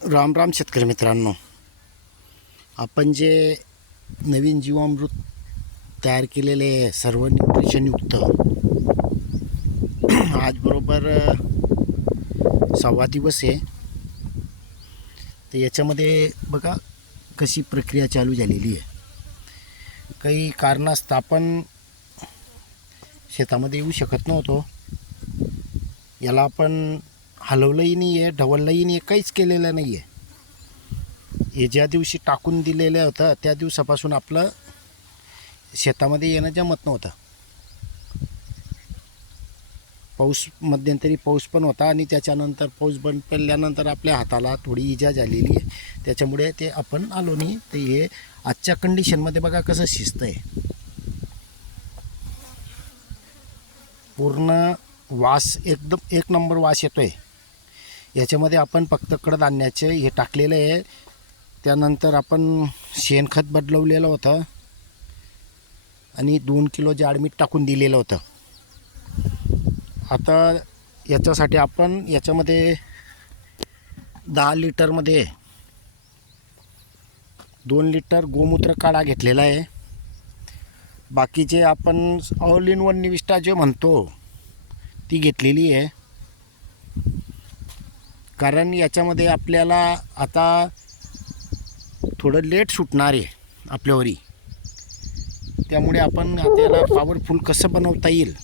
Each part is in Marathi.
राम राम शेतकरी मित्रांनो आपण जे नवीन जीवामृत तयार केलेले आहे, सर्व न्यूट्रिशनयुक्त आज बरोबर सव्वा दिवस आहे. तर याच्यामध्ये बघा कशी प्रक्रिया चालू झालेली आहे. काही कारणास्तव आपण शेतामध्ये येऊ शकत नव्हतो. याला आपण हलवलंही नाही आहे ढवललंही नाही आहे काहीच केलेलं नाही आहे हे ज्या दिवशी टाकून दिलेलं होतं त्या दिवसापासून आपलं शेतामध्ये येणं जमत नव्हतं. पाऊस मध्यंतरी पाऊस पण होता आणि त्याच्यानंतर पाऊस बंद पडल्यानंतर आपल्या हाताला थोडी इजा झालेली आहे. त्याच्यामुळे ते आपण आलो नाही. ते हे आजच्या कंडिशनमध्ये बघा कसं शिस्त आहे पूर्ण वास एकदम एक नंबर वास येतो आहे याच्यामध्ये आपण फक्त कडधान्याचे हे टाकलेलं आहे. त्यानंतर आपण शेणखत बदलवलेलं होतं. आणि दोन किलो जाडमीठ टाकून दिलेलं होतं. आता याच्यासाठी आपण याच्यामध्ये दहा लिटरमध्ये दोन लिटर गोमूत्र काढा घेतलेला आहे. बाकीचे आपण ऑल इन वन निविष्ठा जे म्हणतो ती घेतलेली आहे. कारण याच्यामध्ये आपल्याला आता थोडं लेट सुटणार आहे आपल्यावरी. त्यामुळे आपण त्याला पॉवरफुल कसं बनवता येईल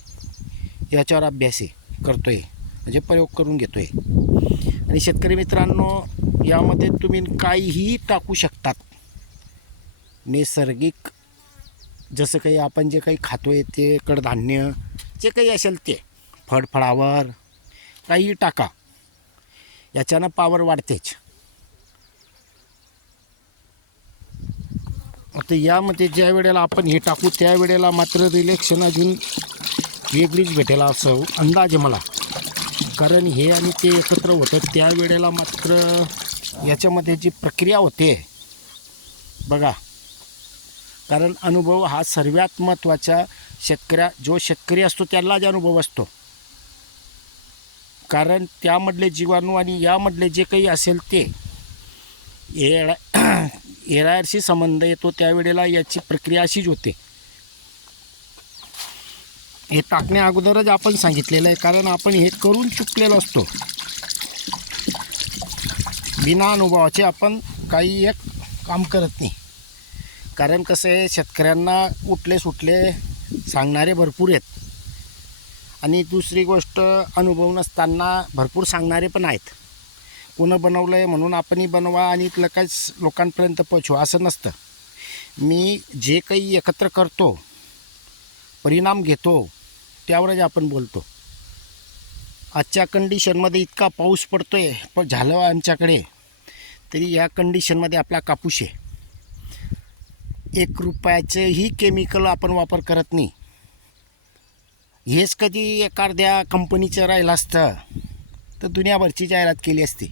याच्यावर अभ्यास आहे करतो आहे म्हणजे प्रयोग करून घेतो आहे आणि शेतकरी मित्रांनो यामध्ये तुम्ही काहीही टाकू शकतात. नैसर्गिक जसं काही आपण जे काही खातो आहे ते कडधान्य जे काही असेल ते फळफळावर काहीही टाका. याच्यानं पावर वाढतेच. आता यामध्ये ज्या वेळेला आपण हे टाकू त्यावेळेला मात्र रिलेक्शन अजून वेगळीच भेटेल असं अंदाज आहे मला. कारण हे आणि ते एकत्र होतं त्यावेळेला मात्र याच्यामध्ये जी प्रक्रिया होते बघा. कारण अनुभव हा सर्वात महत्त्वाचा शेतकऱ्या जो शेतकरी असतो त्याला जे अनुभव असतो. कारण त्यामधले जीवाणू आणि यामधले जे काही असेल ते येळा येळाशी संबंध येतो त्यावेळेला याची प्रक्रिया अशीच होते. हे टाकण्या अगोदरच आपण सांगितलेलं आहे कारण आपण हे करून चुकलेलो असतो. बिना अनुभवाचे आपण काही एक काम करत नाही. कारण कसं आहे शेतकऱ्यांना उठले सुटले सांगणारे भरपूर आहेत. आणि दुसरी गोष्ट अनुभव नसताना भरपूर सांगणारे पण आहेत. कोणं बनवलं आहे म्हणून आपणही बनवा आणि लगेच लोकांपर्यंत पोचवा असं नसतं. मी जे काही एकत्र करतो परिणाम घेतो त्यावरच आपण बोलतो. आजच्या कंडिशनमध्ये इतका पाऊस पडतो आहे पण झालं आमच्याकडे तरी या कंडिशनमध्ये आपला कापूस आहे. एक रुपयाचंही केमिकल आपण वापर करत नाही. हेच कधी एखाद्या कंपनीचं राहिलं असतं तर दुनियाभरची जाहिरात केली असती.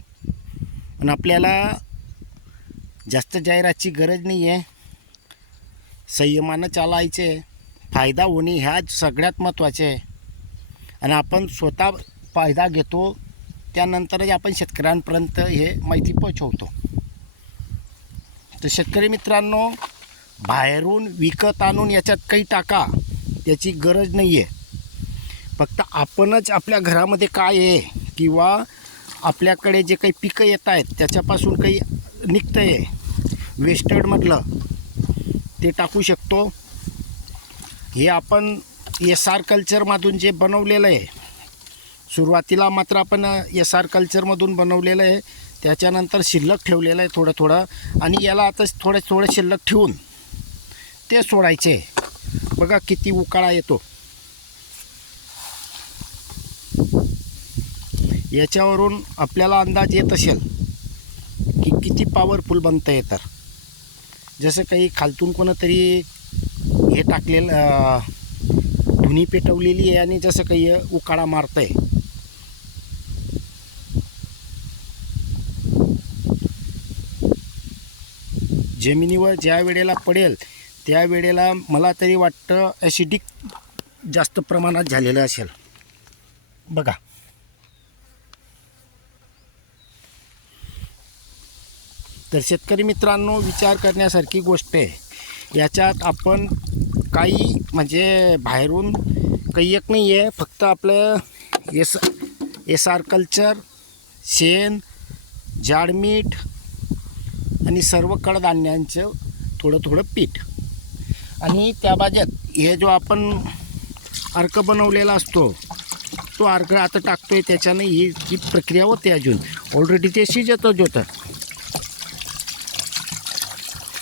पण आपल्याला जास्त जाहिरातची गरज नाही आहे संयमानं चालायचे फायदा होणे ह्या सगळ्यात महत्त्वाचे आहे. आणि आपण स्वतः फायदा घेतो त्यानंतरच आपण शेतकऱ्यांपर्यंत हे माहिती पोचवतो तर शेतकरी मित्रांनो बाहेरून विकत आणून याच्यात काही टाका त्याची गरज नाही आहे फक्त आपणच आपल्या घरामध्ये काय आहे किंवा आपल्याकडे जे काही पिकं येत आहेत त्याच्यापासून काही निघतं आहे वेस्टर्डमधलं ते टाकू शकतो. हे आपण एस आर कल्चरमधून जे बनवलेलं आहे सुरुवातीला मात्र आपण एस आर कल्चरमधून बनवलेलं आहे त्याच्यानंतर शिल्लक ठेवलेलं आहे थोडं थोडं आणि याला आता थोडं थोडं शिल्लक ठेवून ते सोडायचे. बघा किती उकाळा येतो. याच्यावरून आपल्याला अंदाज येत असेल की किती पॉवरफुल बनतं आहे तर. जसं काही खालतून कोणतरी हे टाकलेलं धुनी पेटवलेली आहे आणि जसं काही उकाळा मारतं आहे जमिनीवर ज्या वेळेला पडेल त्या वेळेला मला तरी वाटतं ॲसिडिक जास्त प्रमाणात झालेलं असेल. बघा. तर शेतकरी मित्रांनो विचार करण्यासारखी गोष्ट आहे. याच्यात आपण काही म्हणजे बाहेरून काही एक नाही आहे फक्त आपलं एस एस आर कल्चर शेण जाडमीठ आणि सर्व कडधान्यांचं थोडं थोडं पीठ. आणि त्या बाज्यात हे जो आपण अर्क बनवलेला असतो तो अर्घ आता टाकतोय त्याच्यानं ही ही प्रक्रिया होते अजून. ऑलरेडी ते शिजतच होतं.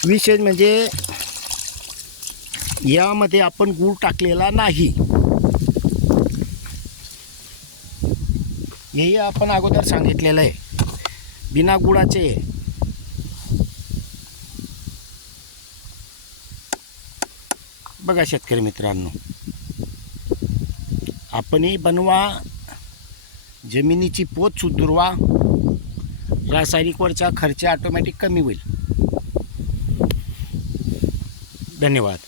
विशेष म्हणजे यामध्ये आपण गूळ टाकलेला नाही. हेही आपण अगोदर सांगितलेलं आहे. बिना गुळाचे. बघा शेतकरी मित्रांनो. आपणही बनवा जमिनीची पोत सुधरवा रासायनिकवरचा खर्च ऑटोमॅटिक कमी होईल. धन्यवाद.